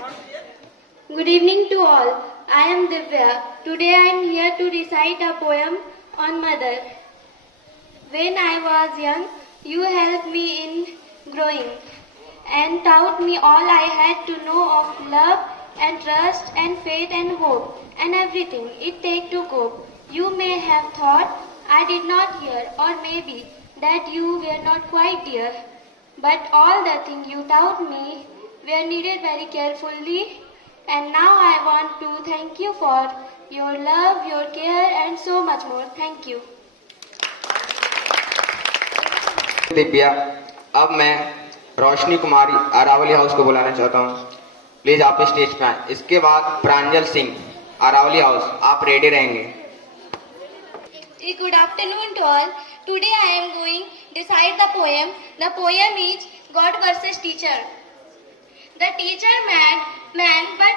Good evening to all. I am Divya. Today I am here to recite a poem on mother. When I was young, you helped me in growing and taught me all I had to know of love and trust and faith and hope and everything it takes to cope. You may have thought I did not hear, or maybe that you were not quite dear. But all the things you taught me were needed very carefully, and now I want to thank you for your love, your care, and so much more. Thank you. Divya, अब मैं रोशनी Kumari Aravalli house को बुलाना चाहता हूँ। Please आप stage पे आए। इसके बाद प्रांजल सिंह अरावली हाउस, आप रेडी रहेंगे। Good afternoon to all. Today I am going to recite the poem. The poem is God versus Teacher. The teacher mad man, but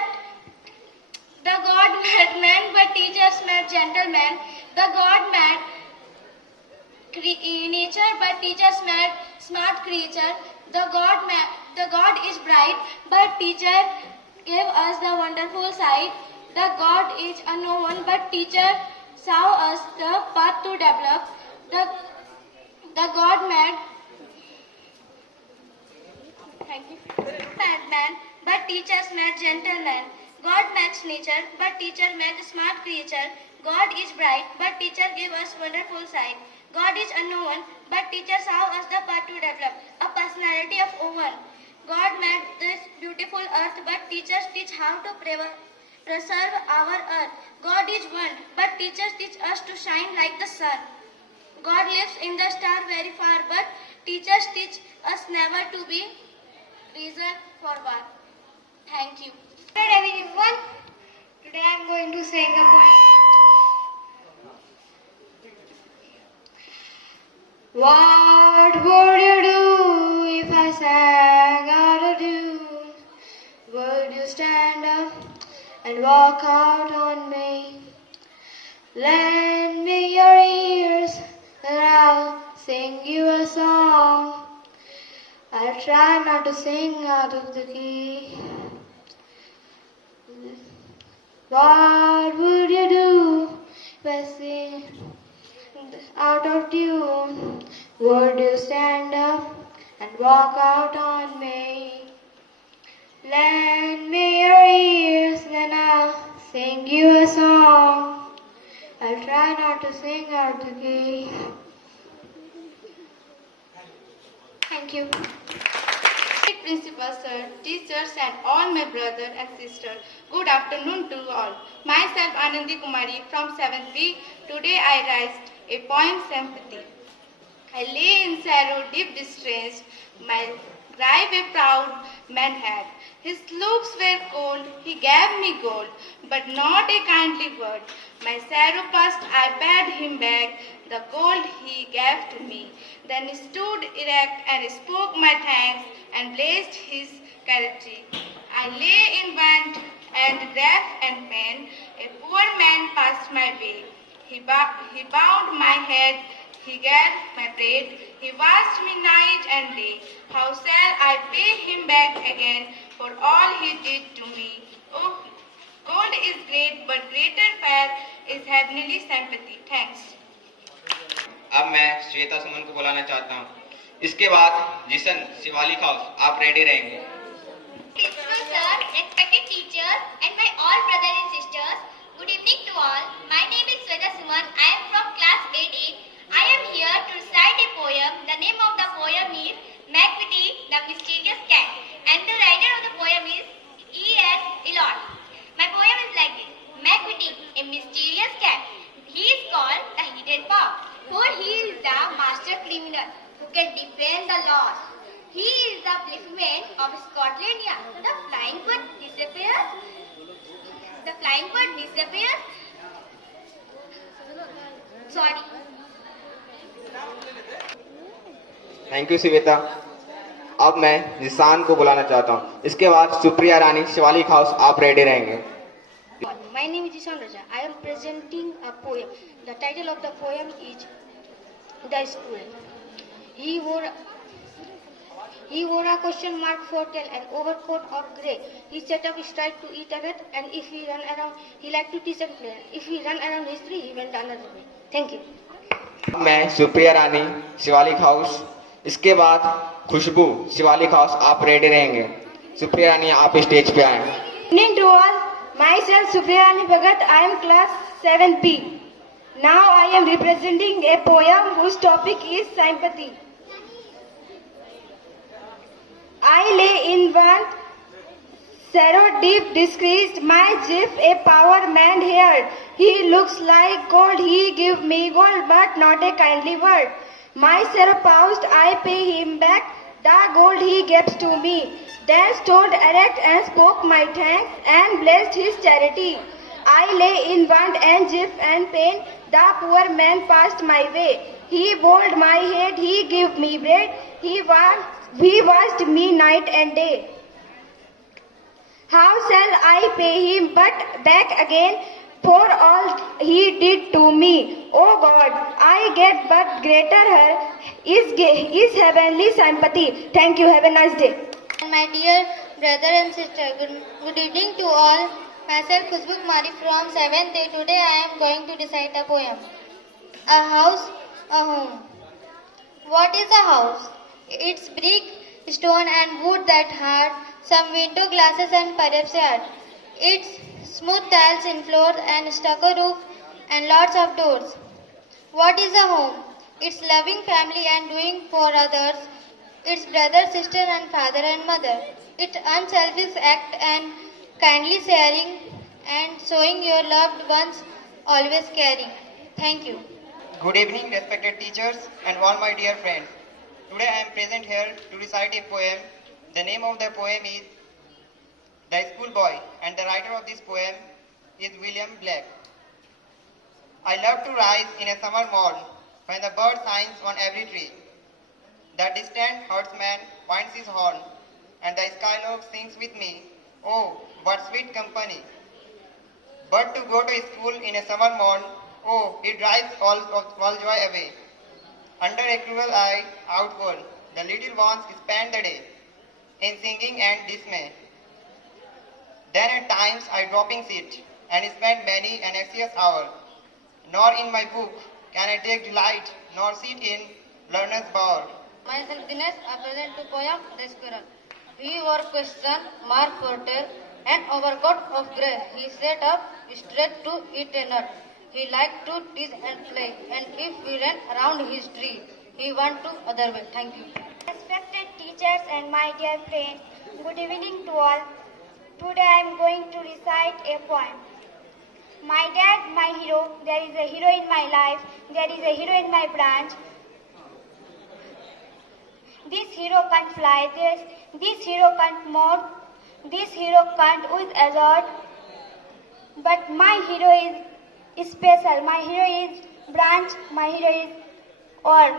the God mad man, but teachers mad gentleman. The God mad nature, but teachers mad smart creature. The God is bright, but teacher gave us the wonderful sight. The God is unknown, but teacher saw us the path to develop. The God mad, thank you, madman, but teachers mad gentleman. God matched nature, but teacher mad smart creature. God is bright, but teacher gave us wonderful sight. God is unknown, but teacher saw us the path to develop a personality of own. God made this beautiful earth, but teachers teach how to preserve our earth. God is one, but teachers teach us to shine like the sun. God lives in the star very far, but teachers teach us never to be reason for war. Thank you. Hello everyone. Today I am going to sing a poem. What would you do if I sang out a tune? Would you stand up and walk out on me? Lend me your ears and I'll sing you a song. I'll try not to sing out of the key. What would you do if I sing out of tune? Would you stand up and walk out on me? Lend me your ears, then I'll sing you a song. I'll try not to sing out the key. Thank you. Principal sir, teachers and all my brother and sister, good afternoon to all. Myself Anandi Kumari from 7th B. Today I raised a poem sympathy. I lay in sorrow deep distress, my grave a proud man had. His looks were cold, he gave me gold, but not a kindly word. My sorrow past, I bade him back the gold he gave to me. Then he stood erect and spoke my thanks and blessed his charity. I lay in want and wrath and pain. A poor man passed my way. He bound my head, he gave my bread. He washed me night and day. How shall I pay him back again for all he did to me? Oh, gold is great, but greater far is heavenly sympathy. Thanks. अब मैं श्वेता सुमन को बुलाना चाहता हूँ। इसके बाद जिशन Shivalik house, आप ready रहेंगे। Principal sir, respected teachers, and my all brothers and sisters, good evening to all. My name is Sweta Suman. I am from class 8A. I am here to recite a poem. The name of the poem is McVitie, the Mysterious Cat, and the writer of the poem is E.S. Eliot. My poem is like this. McVitie, a mysterious cat. He is called the Hidden Paw, for he is the master criminal who can defend the laws. He is the policeman of Scotland Yard. The flying bird disappears. The flying bird disappears. Sorry. Thank you Shweta. अब मैं निशान को बुलाना चाहता हूँ। इसके बाद सुप्रिया रानी Shivalik house, आप रेडी रहेंगे। My name is Ishan Raja. I am presenting a poem. The title of the poem is The Student. He wore a question mark tail and overcoat of grey. He set up straight to eat a nut, and if he ran around, he liked to teach and play. If he ran around his tree, he went another way. Thank you. मैं सुप्रिया रानी Shivalik house, इसके बाद खुशबू Shivalik house, आप ready रहेंगे। सुप्रिया रानी आप stage पे आए। Good evening to all. Myself Supriyani Bhagat. I am class 7B. Now I am representing a poem whose topic is sympathy. I lay in one sorrow deep disgraced, my chief a power man here. He looks like gold, he give me gold, but not a kindly word. My sorrow paused, I pay him back the gold he gives to me. Then stood erect and spoke my thanks and blessed his charity. I lay in want and grief and pain, the poor man passed my way. He bowled my head, he gave me bread, he watched me night and day. How shall I pay him but back again for all he did to me? Oh God, I get but greater her is heavenly sympathy. Thank you. Have a nice day. My dear brother and sister, good evening to all. Myself Khushbu Kumari from 7th day. Today I am going to recite a poem. A house, a home. What is a house? It's brick, stone and wood that hard, some window glasses and perhaps yard. It's smooth tiles in floor and stucco roof and lots of doors. What is a home? It's loving family and doing for others. It's brother, sister and father and mother. It's unselfish act and kindly sharing and showing your loved ones always caring. Thank you. Good evening, respected teachers and all my dear friends. Today I am present here to recite a poem. The name of the poem is The Schoolboy, and the writer of this poem is William Black. I love to rise in a summer morn when the bird sings on every tree. The distant herdsman points his horn, and the skylark sings with me. Oh, what sweet company! But to go to school in a summer morn, oh, it drives all joy away. Under a cruel eye outward, the little ones spend the day in singing and dismay. Then at times I dropping sit and spend many an anxious hour. Nor in my book can I take delight, nor sit in learner's bower. Myself Dinesh, I present to poem The Squirrel. He wore question mark tail and overcoat of grey. He set up straight to eat a nut. He liked to tease and play, and if we ran around his tree, he went to other way. Thank you. Respected teachers and my dear friends, good evening to all. Today I am going to recite a poem. My dad, my hero, there is a hero in my life, there is a hero in my branch. This hero can't fly, this hero can't move, this hero can't with azure, but my hero is special, my hero is branch, my hero is all,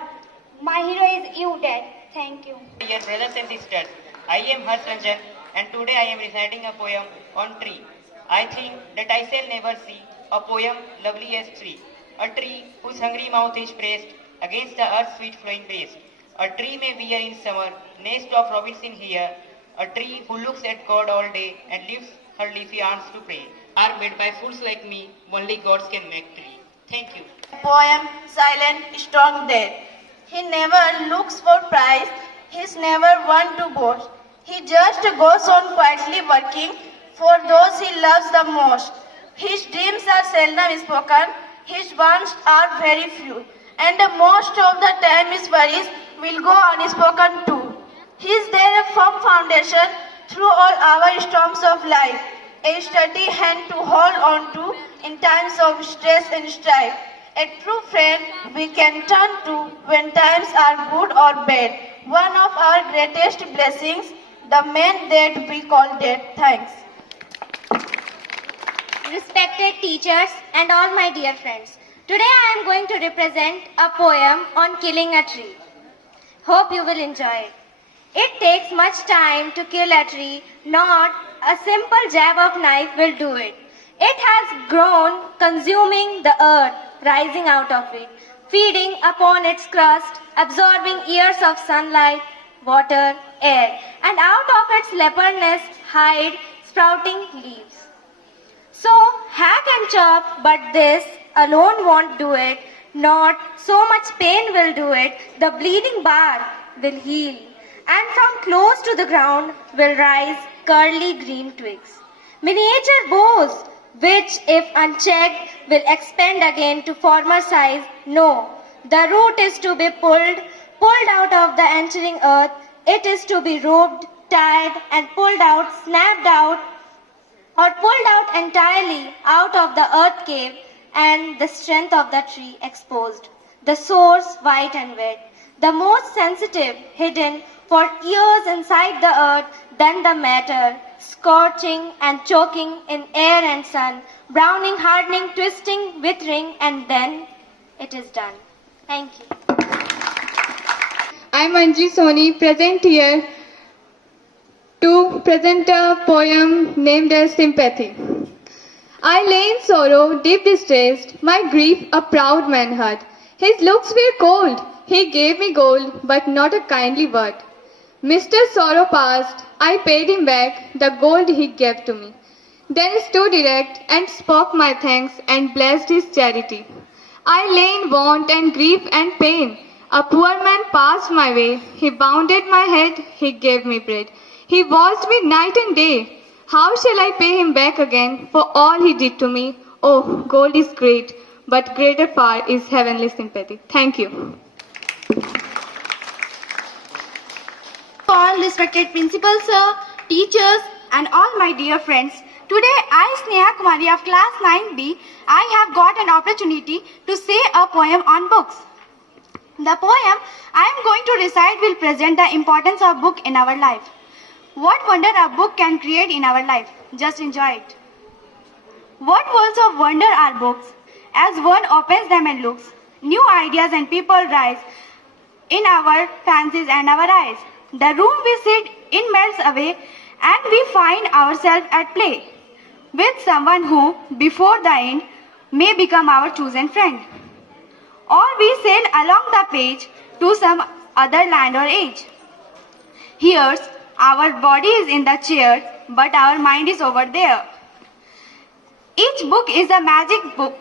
my hero is you, Dad. Thank you. Dear brothers and sisters, I am Harsh Ranjan, and today I am reciting a poem on tree. I think that I shall never see a poem lovely as tree. A tree whose hungry mouth is pressed against the earth's sweet flowing breast. A tree may bear in summer nest of robins in here. A tree who looks at God all day and lifts her leafy arms to pray. Are made by fools like me, only gods can make tree. Thank you. Poem Silent, Strong, Dead. He never looks for prize, he's never one to boast. He just goes on quietly working for those he loves the most. His dreams are seldom spoken, his wants are very few, and most of the time his worries will go unspoken too. He is there a firm foundation through all our storms of life, a steady hand to hold on to in times of stress and strife. A true friend we can turn to when times are good or bad. One of our greatest blessings, the man that we call dead. Thanks. Respected teachers and all my dear friends, today I am going to represent a poem on killing a tree. Hope you will enjoy it. It takes much time to kill a tree, not a simple jab of knife will do it. It has grown, consuming the earth, rising out of it, feeding upon its crust, absorbing years of sunlight, water, air, and out of its leopardness hide sprouting leaves. So hack and chop, but this alone won't do it. Not so much pain will do it. The bleeding bark will heal, and from close to the ground will rise curly green twigs. Miniature bows, which if unchecked will expand again to former size. No, the root is to be pulled out of the entering earth. It is to be roped, tied, and pulled out, snapped out, or pulled out entirely out of the earth cave, and the strength of the tree exposed, the source white and wet, the most sensitive hidden for years inside the earth, then the matter, scorching and choking in air and sun, browning, hardening, twisting, withering, and then it is done. Thank you. I am Anji Soni, present here to present a poem named as Sympathy. I lay in sorrow, deep distressed, my grief a proud man had. His looks were cold, he gave me gold, but not a kindly word. Mr. Sorrow passed, I paid him back the gold he gave to me. Then stood erect and spoke my thanks and blessed his charity. I lay in want and grief and pain. A poor man passed my way, he bounded my head, he gave me bread. He watched me night and day. How shall I pay him back again for all he did to me? Oh, gold is great, but greater far is heavenly sympathy. Thank you. All respected principals, sir, teachers, and all my dear friends. Today, I, Sneha Kumari of class 9B, I have got an opportunity to say a poem on books. The poem I am going to recite will present the importance of book in our life. What wonder a book can create in our life. Just enjoy it. What worlds of wonder are books? As one opens them and looks, new ideas and people rise in our fancies and our eyes. The room we sit in melts away and we find ourselves at play with someone who, before the end, may become our chosen friend. Or we sail along the page to some other land or age. Here's our body is in the chair, but our mind is over there. Each book is a magic book,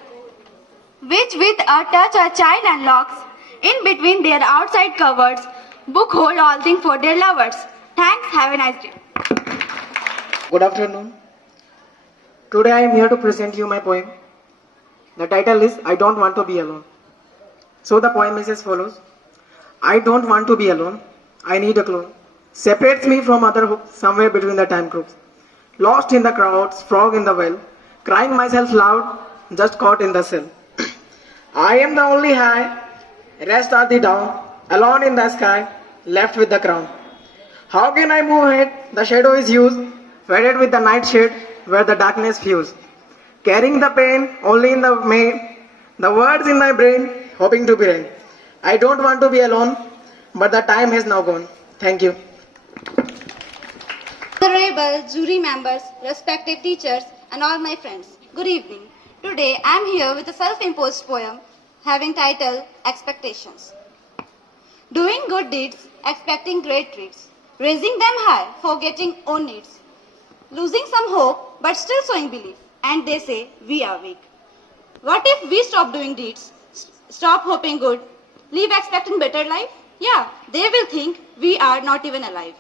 which with a touch a child unlocks. In between their outside covers, book hold all things for their lovers. Thanks, have a nice day. Good afternoon. Today I am here to present you my poem. The title is I Don't Want to Be Alone. So the poem is as follows. I don't want to be alone. I need a clone. Separates me from other hooks somewhere between the time groups. Lost in the crowds, frog in the well, crying myself loud, just caught in the cell. I am the only high, rest are the down, alone in the sky, left with the crown. How can I move ahead? The shadow is used, faded with the night shade where the darkness fused. Carrying the pain only in the main, the words in my brain, hoping to be rain. I don't want to be alone, but the time has now gone. Thank you. Honorable jury members, respected teachers, and all my friends, good evening. Today I am here with a self-imposed poem having title Expectations. Doing good deeds, expecting great treats, raising them high, forgetting own needs, losing some hope but still showing belief, and they say we are weak. What if we stop doing deeds, stop hoping good, leave expecting better life? Yeah, they will think we are not even alive.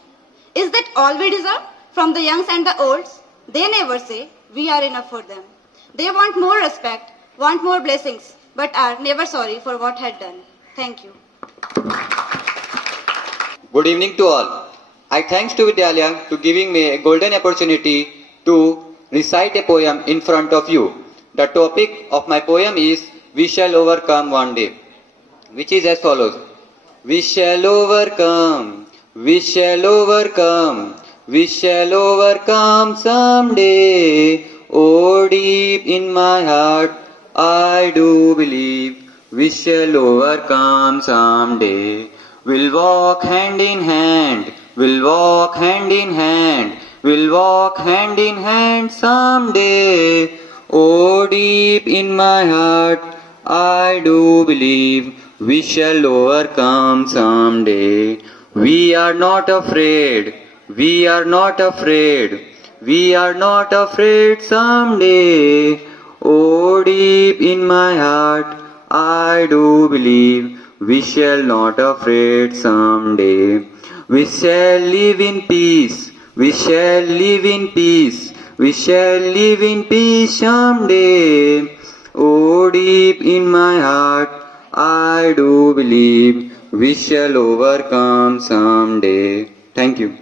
Is that all we deserve? From the youngs and the olds, they never say we are enough for them. They want more respect, want more blessings, but are never sorry for what had done. Thank you. Good evening to all. I thanks to Vidyalaya to giving me a golden opportunity to recite a poem in front of you. The topic of my poem is We Shall Overcome One Day, which is as follows. We shall overcome, we shall overcome, we shall overcome someday. Oh, deep in my heart, I do believe we shall overcome someday. We'll walk hand in hand, we'll walk hand in hand, we'll walk hand in hand someday. Oh, deep in my heart, I do believe we shall overcome someday. We are not afraid. We are not afraid. We are not afraid someday. Oh, deep in my heart, I do believe we shall not afraid someday. We shall live in peace. We shall live in peace. We shall live in peace someday. Oh, deep in my heart, I do believe we shall overcome someday. Thank you.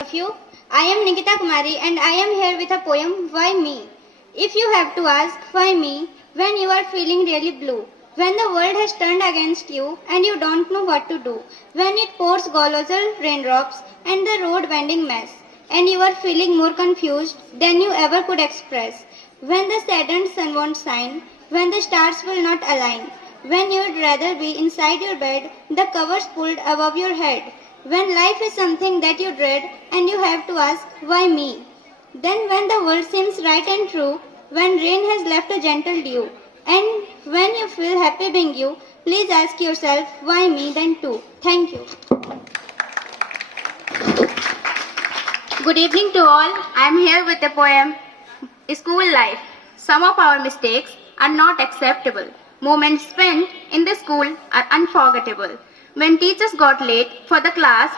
Of you. I am Nikita Kumari and I am here with a poem, Why Me? If you have to ask, why me, when you are feeling really blue, when the world has turned against you and you don't know what to do, when it pours colossal raindrops and the road bending mess, and you are feeling more confused than you ever could express, when the saddened sun won't shine, when the stars will not align, when you'd rather be inside your bed, the covers pulled above your head, when life is something that you dread and you have to ask, why me? Then when the world seems right and true, when rain has left a gentle dew, and when you feel happy being you, please ask yourself, why me then too? Thank you. Good evening to all. I am here with a poem, School Life. Some of our mistakes are not acceptable. Moments spent in the school are unforgettable. When teachers got late for the class,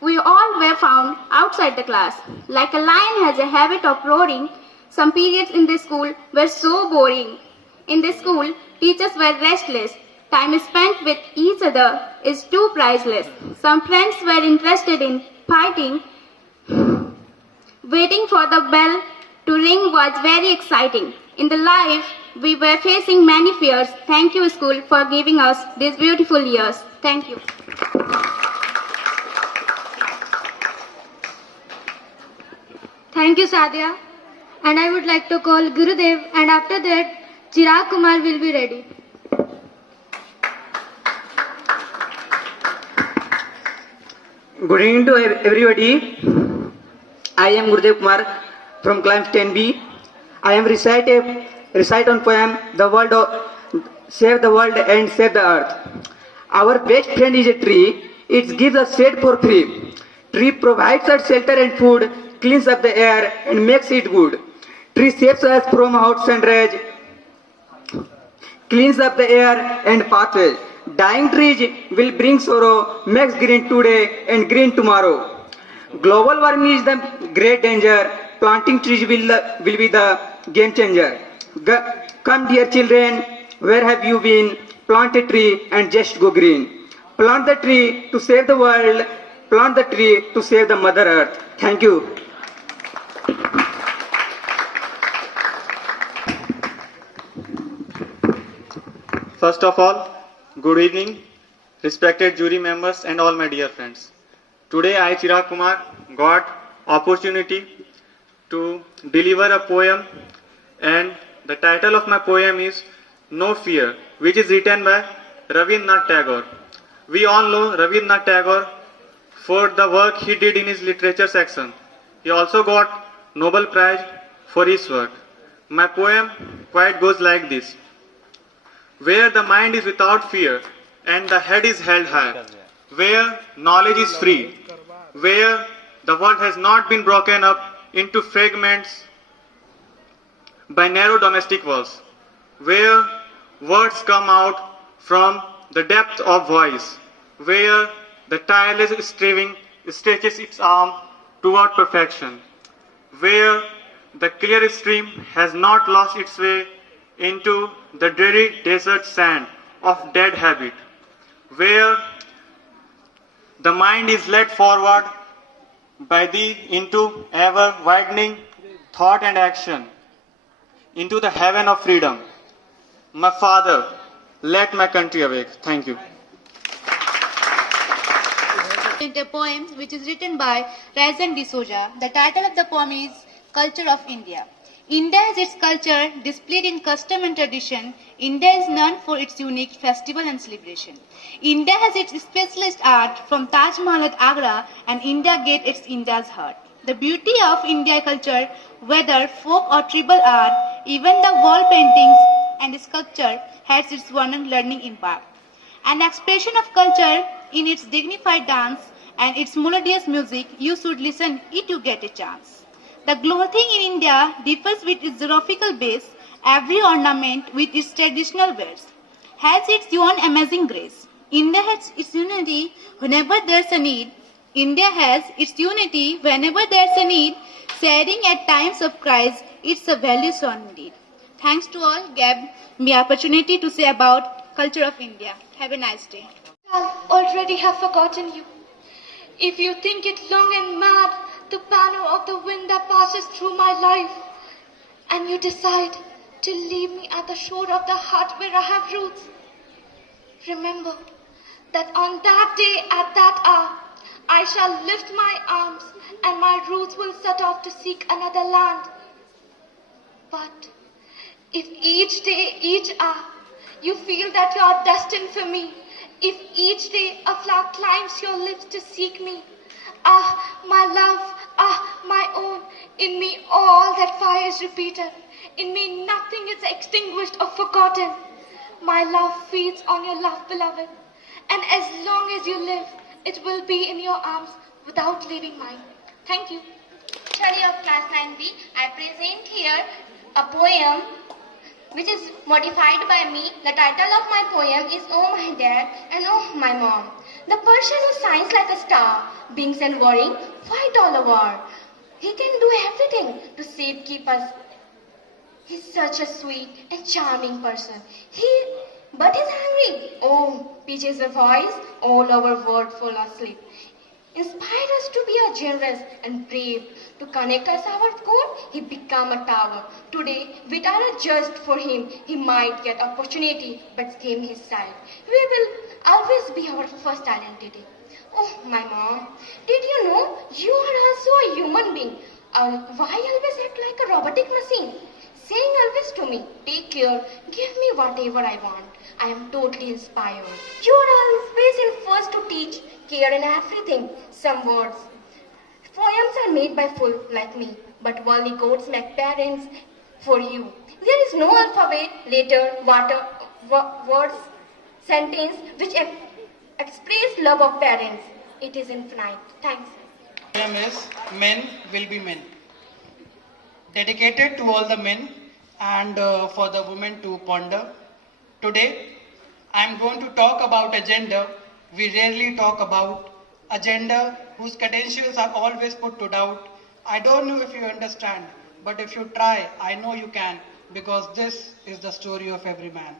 we all were found outside the class. Like a lion has a habit of roaring, some periods in the school were so boring. In the school, teachers were restless. Time spent with each other is too priceless. Some friends were interested in fighting. Waiting for the bell to ring was very exciting. In the life, we were facing many fears. Thank you, school, for giving us these beautiful years. Thank you. Thank you, Sadia. And I would like to call Gurudev, and after that, Chirag Kumar will be ready. Good evening to everybody. I am Gurudev Kumar from class 10B. I am recite on poem The World Save the World and Save the Earth. Our best friend is a tree. It gives us shade for free. Tree provides us shelter and food, cleans up the air and makes it good. Tree saves us from hot sun rays, cleans up the air and pathways. Dying trees will bring sorrow, makes green today and green tomorrow. Global warming is the great danger. Planting trees will be the game changer. Come dear children, where have you been? Plant a tree and just go green. Plant the tree to save the world. Plant the tree to save the Mother Earth. Thank you. First of all, good evening, respected jury members and all my dear friends. Today I, Chirag Kumar, got opportunity to deliver a poem, and the title of my poem is No Fear, which is written by Rabindranath Tagore. We all know Rabindranath Tagore for the work he did in his literature section. He also got Nobel Prize for his work. My poem quite goes like this. Where the mind is without fear and the head is held high, where knowledge is free, where the world has not been broken up into fragments by narrow domestic walls, where words come out from the depth of voice, where the tireless striving stretches its arm toward perfection, where the clear stream has not lost its way into the dreary desert sand of dead habit, where the mind is led forward by thee into ever widening thought and action, into the heaven of freedom. My Father, let my country awake. Thank you. A poem which is written by Raisen D'Souza. The title of the poem is Culture of India. India is its culture displayed in custom and tradition. India is known for its unique festival and celebration. India has its specialist art from Taj Mahal at Agra and India Gate its India's heart. The beauty of India culture, whether folk or tribal art, even the wall paintings and sculpture has its one learning impact. An expression of culture in its dignified dance and its melodious music. You should listen if you get a chance. The clothing in India differs with its geographical base. Every ornament with its traditional wears has its own amazing grace. India has its unity whenever there's a need. India has its unity whenever there's a need. Sharing at times of crisis, it's a value so indeed. Thanks to all gave me opportunity to say about culture of India. Have a nice day. I already have forgotten you. If you think it long and mad, the banner of the wind that passes through my life, and you decide to leave me at the shore of the hut where I have roots, remember that on that day, at that hour, I shall lift my arms and my roots will set off to seek another land. But if each day, each hour, you feel that you are destined for me, if each day a flower climbs your lips to seek me, ah, my love, ah, my own, in me all that fire is repeated, in me nothing is extinguished or forgotten. My love feeds on your love, beloved, and as long as you live, it will be in your arms without leaving mine. Thank you. Study of class 9B, I present here a poem which is modified by me. The title of my poem is Oh My Dad and Oh My Mom. The person who shines like a star, beings and worrying, fight all over. He can do everything to save, keep us. He's such a sweet and charming person. But he's hungry. Oh, pitches a voice, all our world full asleep. Inspire us to be a generous and brave. To connect us our core, he become a tower. Today, we are just for him. He might get opportunity, but scheme his side. We will always be our first identity. Oh, my mom, did you know you are also a human being? Why always act like a robotic machine? Saying always to me, take care, give me whatever I want. I am totally inspired. You are always in first to teach, care in everything. Some words. Poems are made by fools like me, but worldly codes make parents for you. There is no alphabet, letter, words, sentence which express love of parents. It is infinite. Thanks. Poem is Men Will Be Men. Dedicated to all the men and for the women to ponder. Today, I am going to talk about a gender we rarely talk about, a gender whose credentials are always put to doubt. I don't know if you understand, but if you try, I know you can, because this is the story of every man.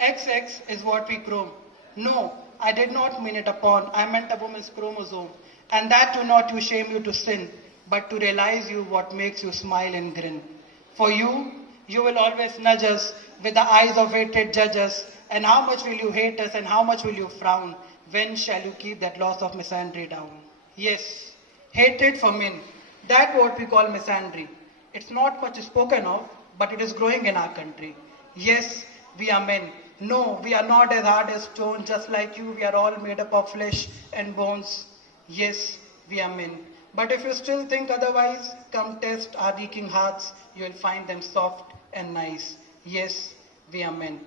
XX is what we chrome. No, I did not mean it upon, I meant a woman's chromosome. And that do not to shame you to sin, but to realize you what makes you smile and grin. For you, you will always nudge us with the eyes of hatred judges. And how much will you hate us and how much will you frown? When shall you keep that loss of misandry down? Yes, hatred for men. That's what we call misandry. It's not much spoken of, but it is growing in our country. Yes, we are men. No, we are not as hard as stone, just like you. We are all made up of flesh and bones. Yes, we are men. But if you still think otherwise, come test our aching hearts. You will find them soft and nice. Yes, we are men.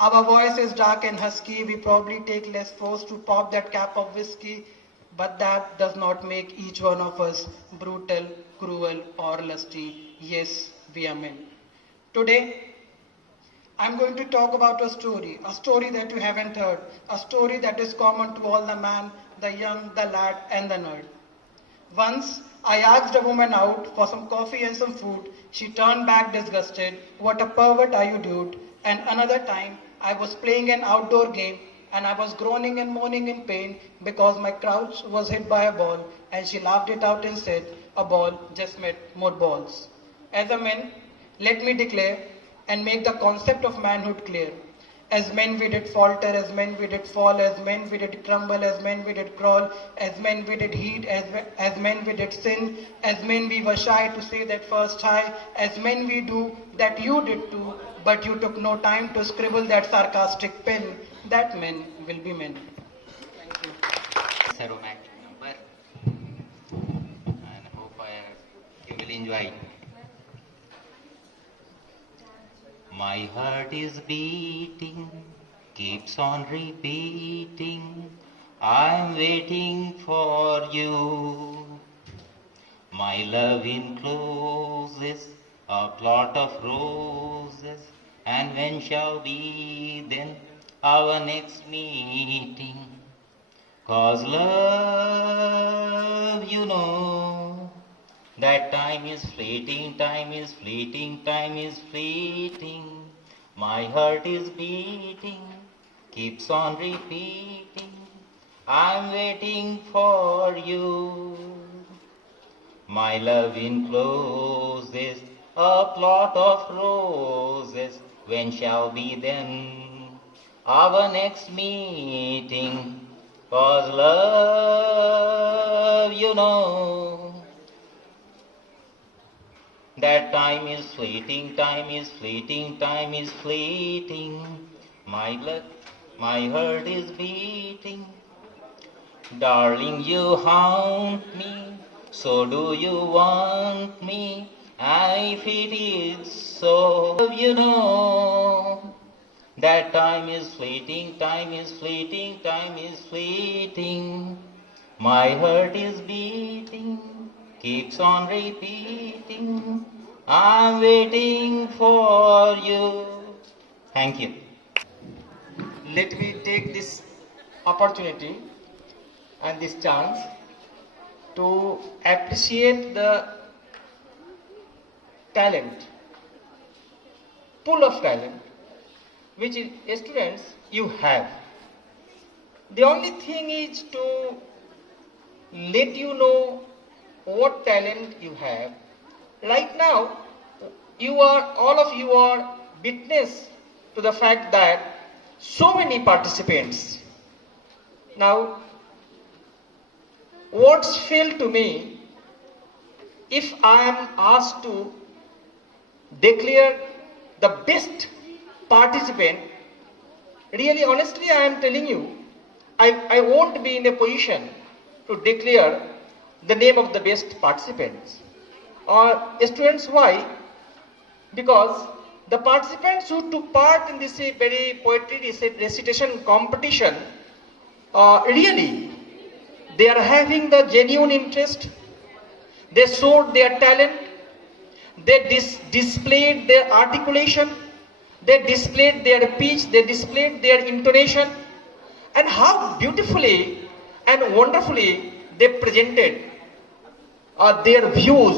Our voice is dark and husky. We probably take less force to pop that cap of whiskey. But that does not make each one of us brutal, cruel, or lusty. Yes, we are men. Today, I'm going to talk about a story that you haven't heard, a story that is common to all the man, the young, the lad, and the nerd. Once, I asked a woman out for some coffee and some food. She turned back disgusted. What a pervert are you, dude? And another time, I was playing an outdoor game and I was groaning and moaning in pain because my crouch was hit by a ball, and she laughed it out and said, a ball just met more balls. As a man, let me declare and make the concept of manhood clear. As men we did falter, as men we did fall, as men we did crumble, as men we did crawl, as men we did heat, as men we did sin, as men we were shy to say that first hi, as men we do that you did too, but you took no time to scribble that sarcastic pen. That men will be men. Thank you. It's a romantic number, and hope you will enjoy. My heart is beating keeps on repeating. I'm waiting for you. My love encloses a plot of roses, and when shall be then our next meeting? 'Cause love, you know, that time is fleeting, time is fleeting, time is fleeting. My heart is beating, keeps on repeating. I'm waiting for you. My love encloses a plot of roses. When shall be then our next meeting? 'Cause love, you know, that time is fleeting, time is fleeting, time is fleeting. My heart is beating. Darling, you haunt me, so do you want me? If it is so, you know, that time is fleeting, time is fleeting, time is fleeting. My heart is beating, keeps on repeating. I'm waiting for you. Thank you. Let me take this opportunity and this chance to appreciate the talent, pool of talent, which students you have. The only thing is to let you know what talent you have. Right now, all of you are witness to the fact that so many participants. Now, words fail to me if I am asked to declare the best participant. Really, honestly, I am telling you, I won't be in a position to declare the name of the best participants. Students, why? Because the participants who took part in this very poetry recitation competition, really, they are having the genuine interest. They showed their talent. They displayed their articulation. They displayed their pitch. They displayed their intonation. And how beautifully and wonderfully they presented their views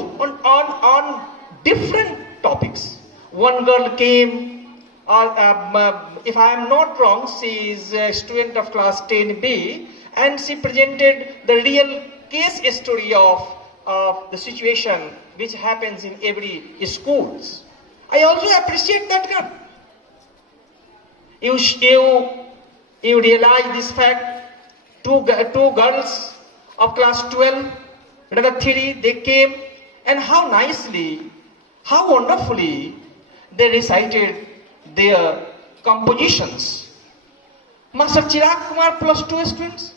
on different topics. One girl came, if I am not wrong, she is a student of class 10B, and she presented the real case story of the situation which happens in every schools. I also appreciate that girl. You realize this fact. Two girls of class 12, another 3, they came, and how nicely, how wonderfully they recited their compositions. Master Chirag Kumar plus 2 students.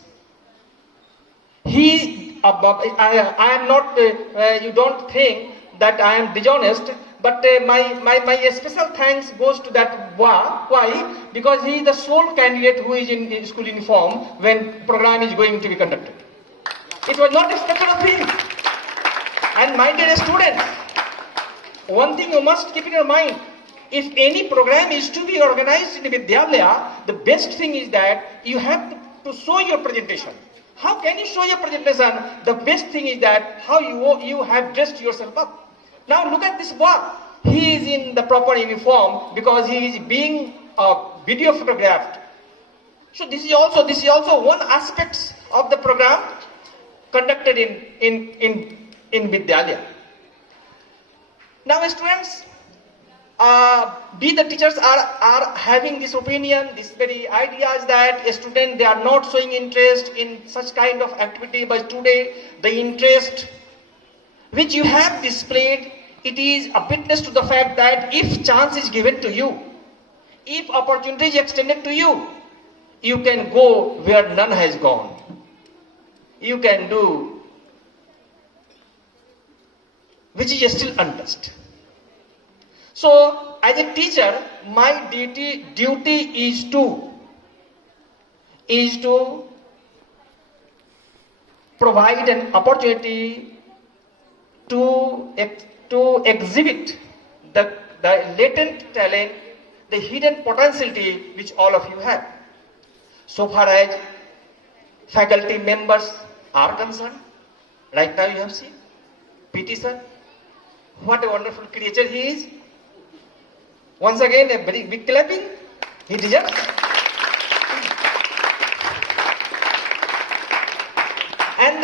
I am not, you don't think that I am dishonest, but my special thanks goes to that boy. Why? Because he is the sole candidate who is in school uniform when program is going to be conducted. It was not expected of him. And my dear students, one thing you must keep in your mind, if any program is to be organized in the Vidyalaya, the best thing is that you have to show your presentation. How can you show your presentation? The best thing is that how you have dressed yourself up. Now look at this boy. He is in the proper uniform because he is being video photographed. So this is also one aspect of the program conducted in Vidyalaya. Now students, the teachers are having this opinion, this very ideas that a student, they are not showing interest in such kind of activity, but today the interest which you have displayed, it is a witness to the fact that if chance is given to you, if opportunity is extended to you, you can go where none has gone. You can do which is still untouched. So, as a teacher, my duty is to is to provide an opportunity to exhibit the latent talent, the hidden potentiality which all of you have. So far as faculty members are concerned, right now you have seen PT sir, what a wonderful creature he is. Once again, a very big clapping. He deserves. And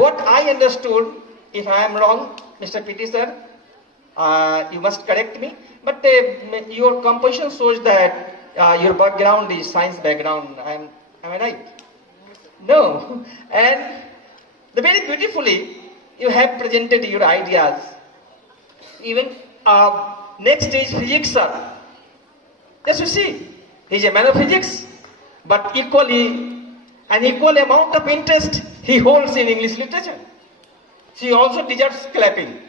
what I understood, if I am wrong, Mr. PT sir, you must correct me. But your composition shows that your background is science background. Am I right? No. And very beautifully you have presented your ideas. Even next is physics sir. Yes, you see, he is a man of physics, but an equal amount of interest he holds in English literature. She also deserves clapping.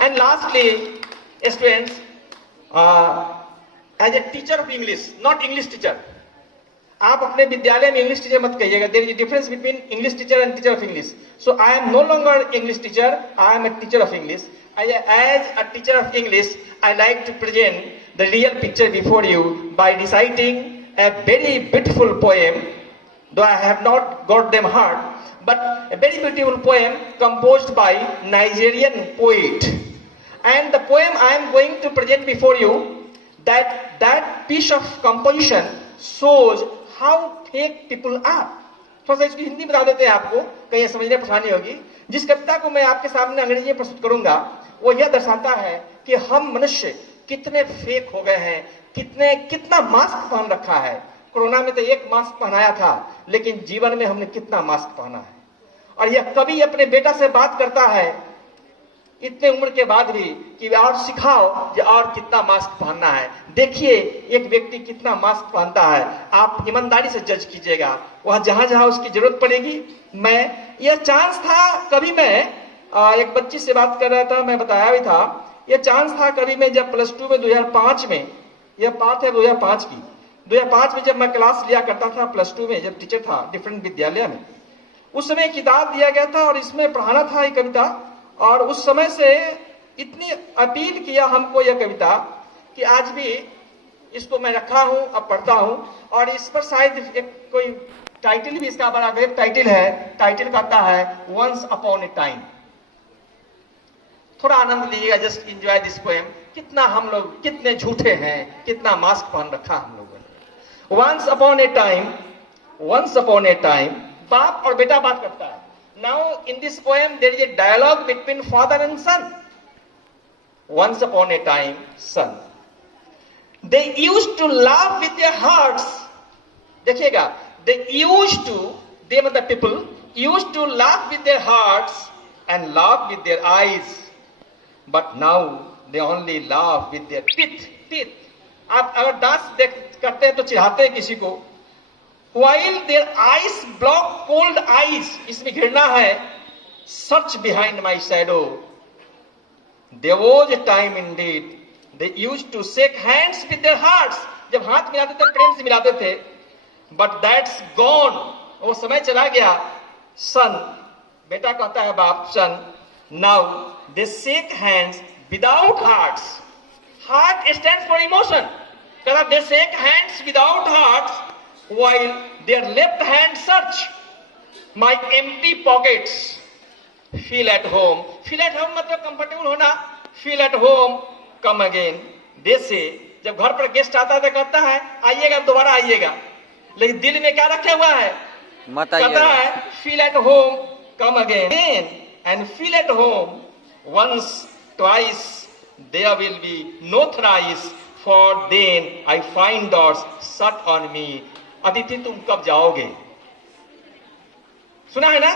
And lastly, students, as a teacher of English, not English teacher, आप अपने विद्यालय में English teacher मत कहिएगा. There is a difference between English teacher and teacher of English. So I am no longer English teacher, I am a teacher of English. As a teacher of English, I like to present the real picture before you by reciting a very beautiful poem, though I have not got them hard, but a very beautiful poem composed by Nigerian poet. And the poem I am going to present before you, that piece of composition shows how fake people are. थोड़ा सा इसकी हिंदी बता देते हैं आपको, कहीं समझने में परेशानी होगी. जिस कविता को मैं आपके सामने अंग्रेजी में प्रस्तुत करूंगा वो यह दर्शाता है कि हम मनुष्य कितने फेक हो गए हैं, कितना मास्क पहन रखा है. कोरोना में तो एक मास्क पहनाया था, लेकिन जीवन में हमने कितना मास्क पहना है. और यह कवि अपने बेटा से बात करता है इतने उम्र के बाद भी कि और सिखाओ कि और कितना मास्क पहनना है. देखिए एक व्यक्ति कितना मास्क पहनता है, आप ईमानदारी से जज कीजिएगा. वह जहां जहां उसकी जरूरत पड़ेगी. यह चांस था, कभी मैं एक बच्ची से बात कर रहा था, मैं बताया भी था, यह चांस था कभी मैं जब प्लस 2 में 2005 में, यह बात है 2005 की, 2005 में जब मैं क्लास लिया करता था प्लस 2 में, जब टीचर था डिफरेंट विद्यालय में, उस समय किताब दिया गया था और इसमें पढ़ाना था ये कविता. और उस समय से इतनी अपील किया हमको यह कविता कि आज भी इसको मैं रखा हूं, अब पढ़ता हूं. और इस पर शायद एक कोई टाइटल भी, इसका बड़ा वेब टाइटल है. टाइटल कहता है वंस अपॉन ए टाइम. थोड़ा आनंद लीजिएगा, जस्ट एंजॉय दिस पोएम. कितना हम लोग कितने झूठे हैं, कितना मास्क पहन रखा हम लोगों ने. वंस अपॉन ए टाइम, बाप और बेटा बात करता है. Now in this poem there is a dialogue between father and son. Once upon a time, son. They used to laugh with their hearts. देखिएगा, they the people used to laugh with their hearts and laugh with their eyes. But now they only laugh with their teeth. आप अगर दांत करते हैं तो चिढ़ाते हैं किसी को. While their eyes block cold eyes, इसमें घृणा है. Search behind my shadow. There was a time indeed they used to shake hands with their hearts. जब हाथ मिलाते थे प्रेम से मिलाते थे. But that's gone. वो समय चला गया. Son, बेटा कहता है बाप, son, now they shake hands without hearts. Heart stands for emotion. कहता they shake hands without hearts. While their left hand search my empty pockets. Feel at home. Feel at home मतलब comfortable होना. Feel at home. Come again. They say, जब घर पर guest आता है तो कहता है आइएगा, दोबारा आइएगा. लेकिन दिल में क्या रखे हुआ है? मत आइएगा. कहता है feel at home. Come again. And feel at home. Once, twice. There will be no thrice. For then I find doors shut on me. Aditi तुम कब जाओगे? सुना है ना?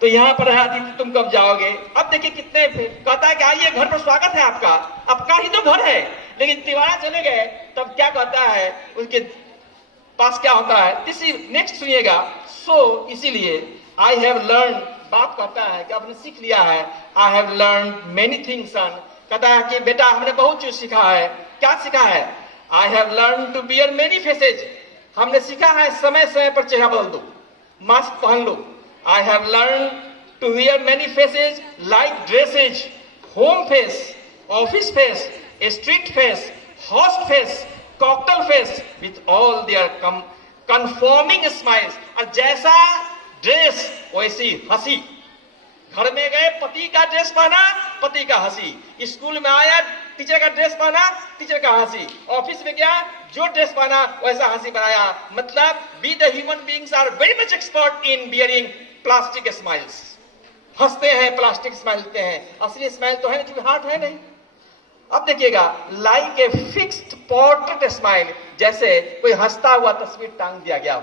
तो यहां पर है अदिति तुम कब जाओगे. अब देखिए कितने, कहता है कि आइए घर पर स्वागत है आपका. आपका ही तो घर है. लेकिन तिवारा चले गए तब क्या कहता है, उसके पास क्या होता है. नेक्स्ट सुनिएगा. सो इसीलिए आई हैव लर्न, बाप कहता है कि आपने सीख लिया है. I have learn many things son. कहता है कि बेटा हमने बहुत चीज सीखा है। क्या सीखा है? I have learn to bear many faces. हमने सीखा है समय समय पर चेहरा बदल दो, मास्क पहन लो। I have learn to wear many faces like dresses, home face, office face, street face, host face, cocktail face with all their conforming smiles. और जैसा ड्रेस वैसी हंसी। घर में गए पति का ड्रेस पहना, पति का हंसी। स्कूल में आया टीचर का ड्रेस पहना, टीचर का हंसी। ऑफिस में गया जो ड्रेस पहना वैसा हंसी बनाया। मतलब we the human beings are very much expert in bearing plastic smiles. हंसते हैं, प्लास्टिक स्माइल देते हैं, असली स्माइल तो है नहीं, क्योंकि हार्ट है नहीं। अब देखिएगा, like a fixed portrait smile, जैसे कोई हंसता हुआ तस्वीर टांग दिया गया हो।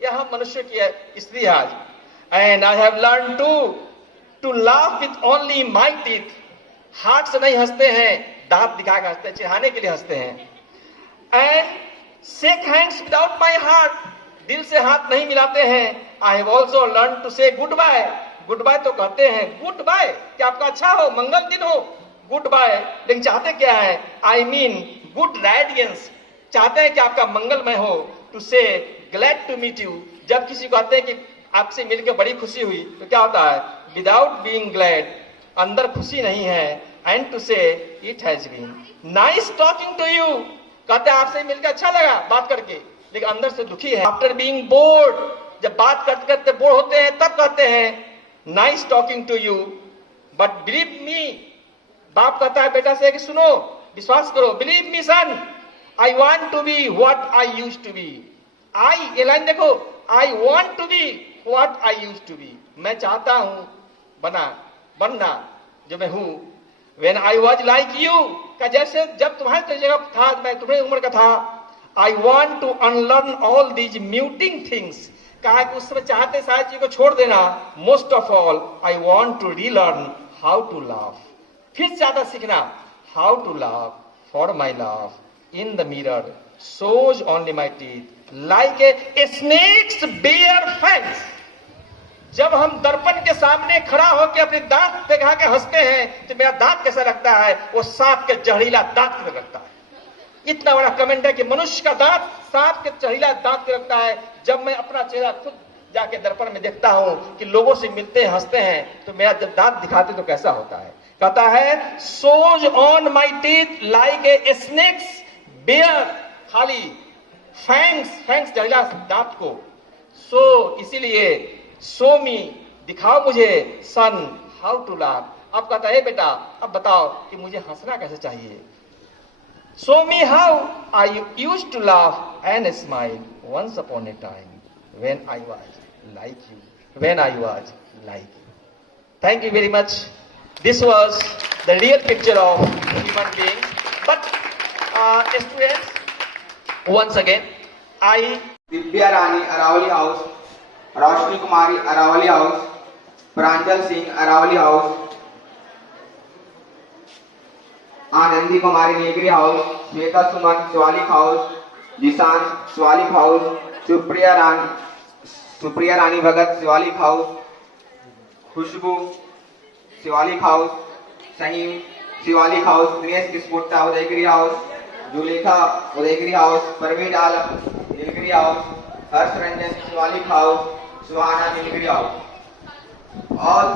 यह मनुष्य की स्त्री है आज। And I have learn to laugh with only my teeth. हाथ से नहीं हंसते हैं, दांत दिखा के हंसते हैं, चिढ़ाने के लिए हंसते हैं। And shake hands without my heart, दिल से हाथ नहीं मिलाते हैं। I have also learn to say goodbye. Goodbye तो कहते हैं, गुड बाय कि आपका अच्छा हो, मंगल दिन हो, गुड बाय। लेकिन चाहते क्या है? आई मीन गुड रेडियंस, चाहते हैं कि आपका मंगलमय हो। टू से ग्लैड टू मीट यू, जब किसी को कहते हैं कि आपसे मिलकर बड़ी खुशी हुई, तो क्या होता है? विदाउट बीइंग ग्लैड, अंदर खुशी नहीं है। And to say it has been nice talking to you, कहते हैं आपसे मिलकर अच्छा लगा बात करके, लेकिन अंदर से दुखी है। आफ्टर बीइंग बोर्ड, जब बात करते करते बोर होते हैं तब कहते हैं nice talking to you, but believe me, बाप कहता है बेटा से कि सुनो, विश्वास करो, believe me son, I want to be what I used to be. I, ये लाइन देखो, I want to be what I used to be, मैं चाहता हूं बनना जो मैं हूं। When I was like you, का जैसे जब तुम्हारे जगह था, मैं तुम्हारी उम्र का था। I want to unlearn all these muting things, कहा कि उस समय चाहते सारी चीज को छोड़ देना। Most of all I want to relearn how to laugh, फिर से ज्यादा सीखना, how to laugh, for my laugh in the mirror shows only my teeth like a snake's bare fangs। जब हम दर्पण के सामने खड़ा होकर अपने दांत दिखा के हंसते हैं तो मेरा दांत कैसा लगता है? वो सांप के जहरीला दांत की तरह लगता है। इतना बड़ा कमेंट है कि मनुष्य का दांत सांप के जहरीला दांत की लगता है। जब मैं अपना चेहरा खुद जाके दर्पण में देखता हूं कि लोगों से मिलते हैं, हंसते हैं, तो मेरा जब दांत दिखाते तो कैसा होता है? कहता है shows on my teeth like a snake's bare, खाली फैंग्स जहरीला दांत को। सो इसीलिए सो मी, दिखाओ मुझे, सन हाउ टू लाफ। अब कहता है बेटा अब बताओ कि मुझे हंसना कैसे चाहिए। Show me how I used to laugh and smile once upon a time when I was like you, when I was like you. Thank you very much. This was the real picture of human beings. But students, once again, I Divya Rani Aravalli house, Roshni Kumari Aravalli house, Pranjal Singh Aravalli house, Anandi Kumari Negri house, Shweta Suman Shivalik house, Zishan Shivalik house, Supriya Rani Bhagat Shivalik house, Khushboo Shivalik house, Sahim Shivalik house, Dinesh Kispotta Udaygiri house, Zulekha Udaygiri house, Parveen Alam Nilgiri house, Harsh Ranjan Shivalik house, Suhana Nilgiri house. All